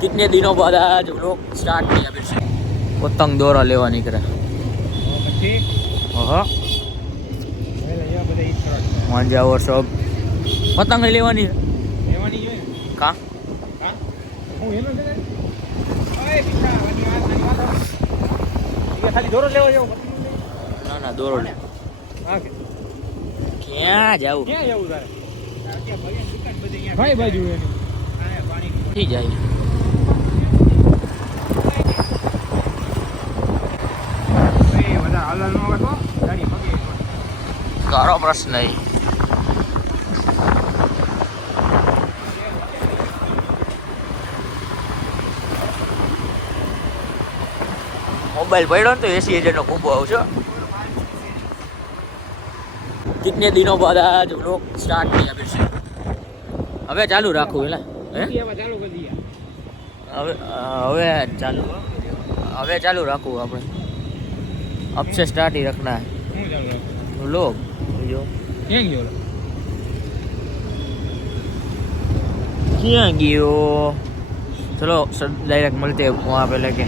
कितने दिनों बाद आज व्लॉग स्टार्ट किया फिर से पतंग दौरा लेवा निकला मांजा और सब पतंग लेवानी का ना ना दौरो ले क्या जाऊ ભાઈ બાજુ થઈ જાય કારો પ્રશ્ન નહીં મોબાઈલ પડ્યો ને તો 80,000 નો કુંભો આવશે कितने दिनों बाद आज व्लॉग स्टार्ट किया फिर से હવે ચાલુ રાખું એલા ચાલુ કરી દઈએ હવે ચાલુ રાખું આપણે अब से स्टार्ट ही रखना है હું ચાલુ રાખું लोग जो ક્યાં ગયો क्या गियो चलो डायरेक्ट मिलते हैं वहाँ पे लेके